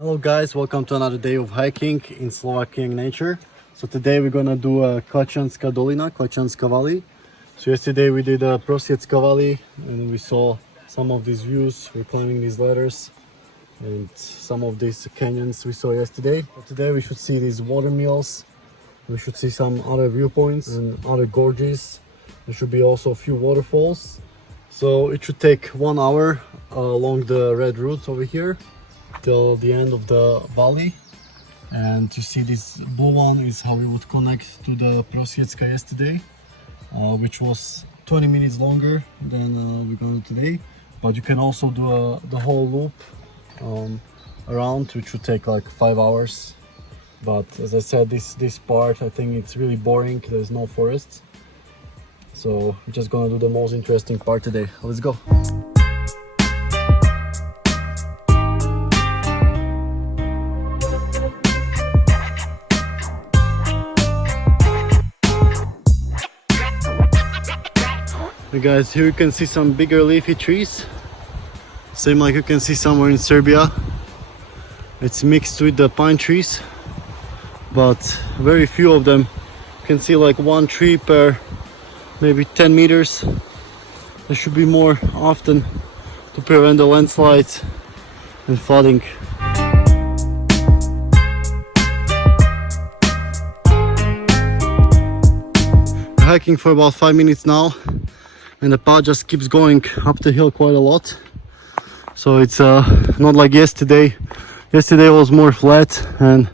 Hello guys, welcome to another day of hiking in Slovakian nature. So today we're gonna do Kvacianska dolina, Kvacianska valley. So yesterday we did Kvacianska valley and we saw some of these views. We're climbing these ladders and some of these canyons we saw yesterday. But today we should see these water mills. We should see some other viewpoints and other gorges. There should be also a few waterfalls. So it should take 1 hour along the red route over here till the end of the valley. And you see this blue one is how we would connect to the Kvacianska yesterday, which was 20 minutes longer than we're going to today. But you can also do the whole loop around, which would take like 5 hours. But as I said, this part, I think it's really boring. There's no forest. So we're just gonna do the most interesting part today. Let's go. Hey guys, here you can see some bigger leafy trees, same like you can see somewhere in Serbia. It's mixed with the pine trees, but very few of them. You can see like one tree per maybe 10 meters. There should be more often to prevent the landslides and flooding. We're hiking for about 5 minutes now, and the path just keeps going up the hill quite a lot. So it's not like yesterday. Yesterday was more flat, and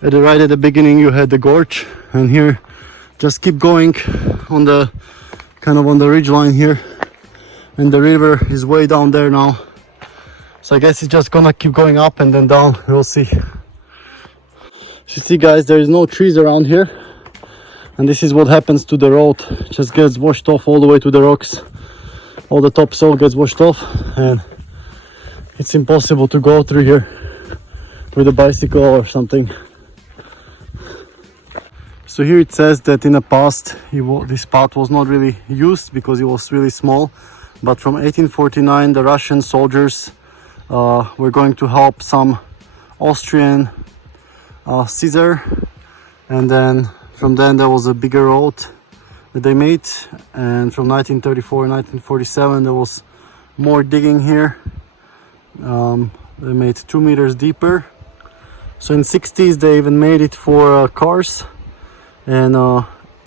right at the beginning you had the gorge, and here just keep going on the kind of on the ridge line here, and the river is way down there now. So I guess it's just gonna keep going up and then down. We'll see. You see guys, there is no trees around here. And this is what happens to the road. It just gets washed off all the way to the rocks. All the topsoil gets washed off, and it's impossible to go through here with a bicycle or something. So here it says that in the past this path was not really used because it was really small. But from 1849 the Russian soldiers were going to help some Austrian Caesar, and then from then there was a bigger road that they made, and from 1934 and 1947 there was more digging here. They made 2 meters deeper. So in 60s they even made it for cars, and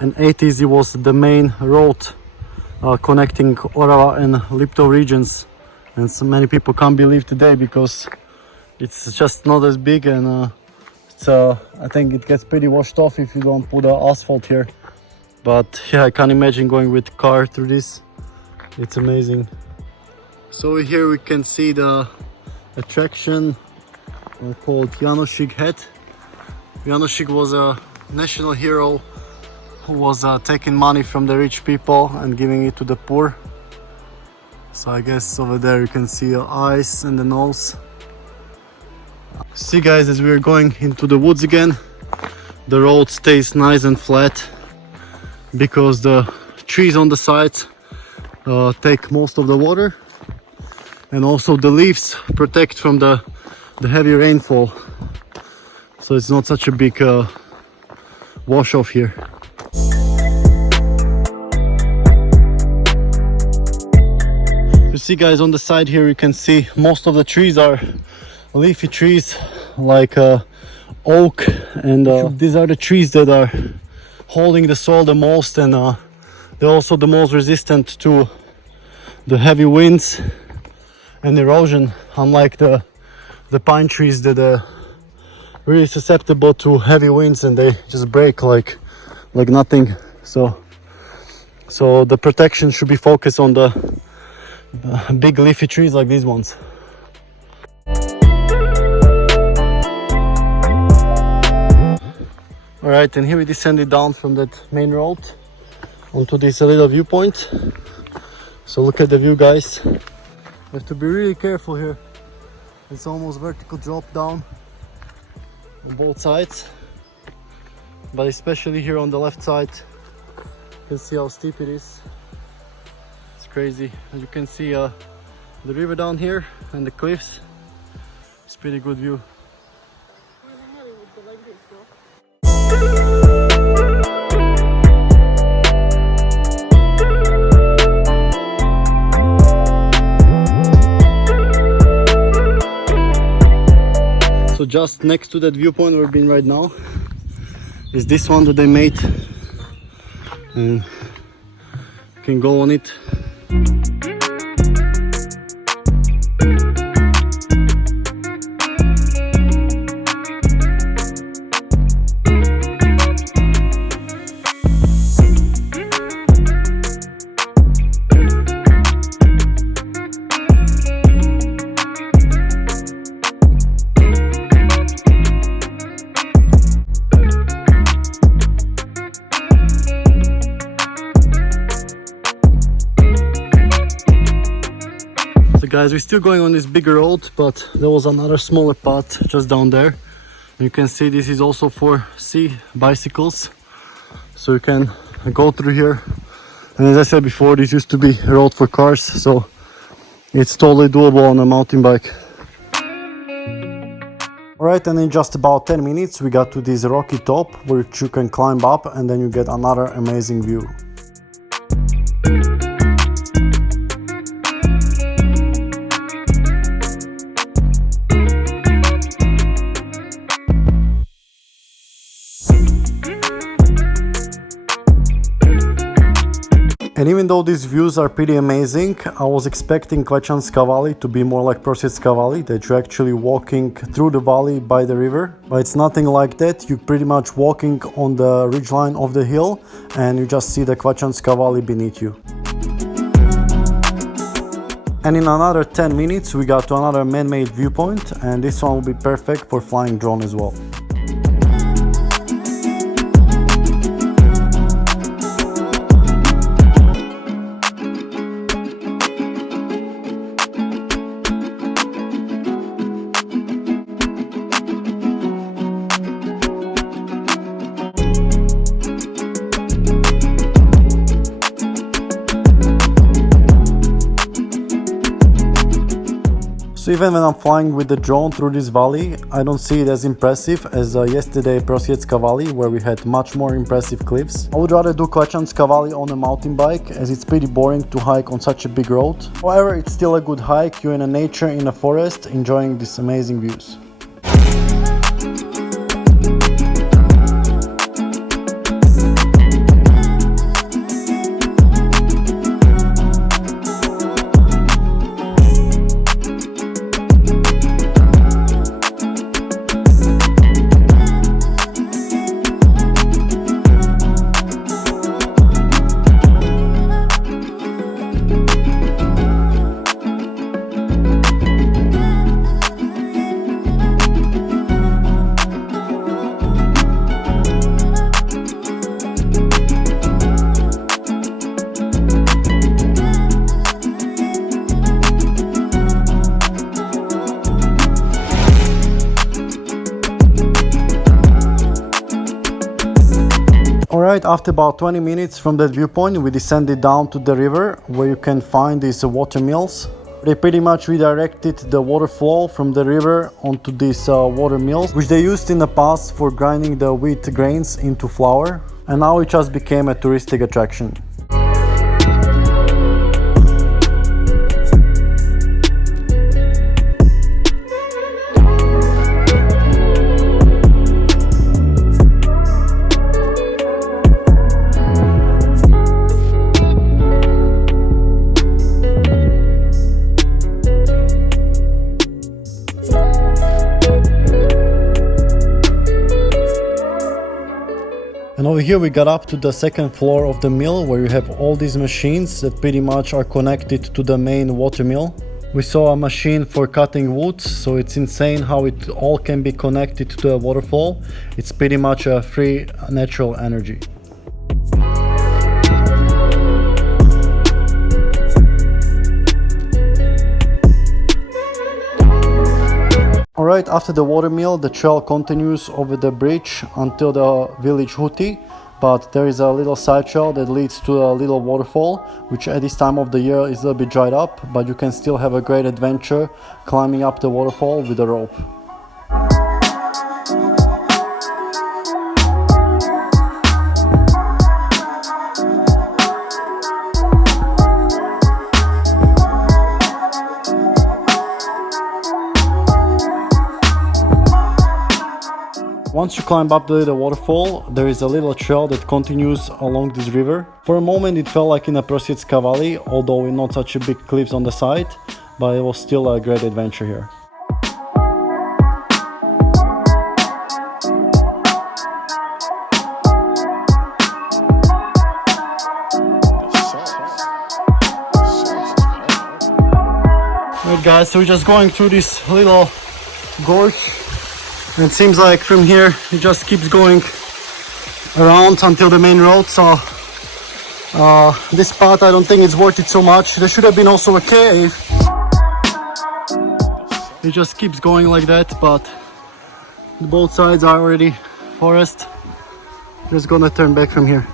in 80s it was the main road connecting Orava and Liptov regions. And so many people can't believe today because it's just not as big, and I think it gets pretty washed off if you don't put asphalt here. But yeah, I can't imagine going with car through this. It's amazing. So here we can see the attraction called Jánosig Head. Jánosig was a national hero who was taking money from the rich people and giving it to the poor. So I guess over there you can see the eyes and the nose. See guys, as we're going into the woods again, the road stays nice and flat because the trees on the sides take most of the water, and also the leaves protect from the heavy rainfall, so it's not such a big wash off here. You see guys, on the side here you can see most of the trees are leafy trees like oak, and these are the trees that are holding the soil the most, and they're also the most resistant to the heavy winds and erosion, unlike the pine trees that are really susceptible to heavy winds and they just break like nothing. So the protection should be focused on the big leafy trees like these ones. Alright, and here we descended down from that main road onto this little viewpoint. So look at the view guys. You have to be really careful here. It's almost vertical drop down on both sides, but especially here on the left side. You can see how steep it is. It's crazy. As you can see the river down here and the cliffs. It's pretty good view. So just next to that viewpoint we're being right now is this one that they made, and you can go on it. So guys, we're still going on this bigger road, but there was another smaller path just down there. You can see this is also for bicycles, so you can go through here. And as I said before, this used to be a road for cars, so it's totally doable on a mountain bike. Alright, and in just about 10 minutes we got to this rocky top which you can climb up, and then you get another amazing view. And even though these views are pretty amazing, I was expecting Kvacianska valley to be more like Prosiecka valley, that you're actually walking through the valley by the river. But it's nothing like that. You're pretty much walking on the ridgeline of the hill and you just see the Kvacianska valley beneath you. And in another 10 minutes we got to another man-made viewpoint, and this one will be perfect for flying drone as well. So even when I'm flying with the drone through this valley, I don't see it as impressive as yesterday Prosiecka valley, where we had much more impressive cliffs. I would rather do Kvacianska valley on a mountain bike, as it's pretty boring to hike on such a big road. However, it's still a good hike. You're in a nature, in a forest, enjoying these amazing views. Alright, after about 20 minutes from that viewpoint, we descended down to the river where you can find these water mills. They pretty much redirected the water flow from the river onto these water mills, which they used in the past for grinding the wheat grains into flour, and now it just became a touristic attraction. And over here we got up to the second floor of the mill, where you have all these machines that pretty much are connected to the main water mill. We saw a machine for cutting wood, so it's insane how it all can be connected to the waterfall. It's pretty much a free natural energy. Alright, after the water mill, the trail continues over the bridge until the village Huti, but there is a little side trail that leads to a little waterfall, which at this time of the year is a little bit dried up, but you can still have a great adventure climbing up the waterfall with a rope. Once you climb up the waterfall, there is a little trail that continues along this river. For a moment it felt like in a Kvacianska valley, although not such a big cliffs on the side, but it was still a great adventure here. Right guys, so we're just going through this little gorge. It seems like from here it just keeps going around until the main road, so this spot I don't think it's worth it so much. There should have been also a cave. It just keeps going like that, but both sides are already forest. Just gonna turn back from here.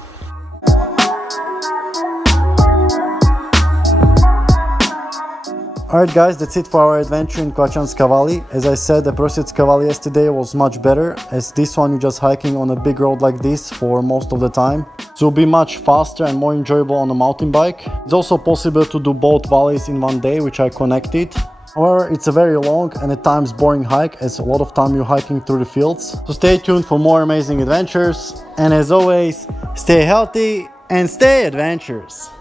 Alright guys, that's it for our adventure in Kvacianska Valley. As I said, the Kvacianska Valley yesterday was much better, as this one you're just hiking on a big road like this for most of the time. So it'll be much faster and more enjoyable on a mountain bike. It's also possible to do both valleys in one day, which I connected. However, it's a very long and at times boring hike, as a lot of time you're hiking through the fields. So stay tuned for more amazing adventures, and as always, stay healthy and stay adventurous.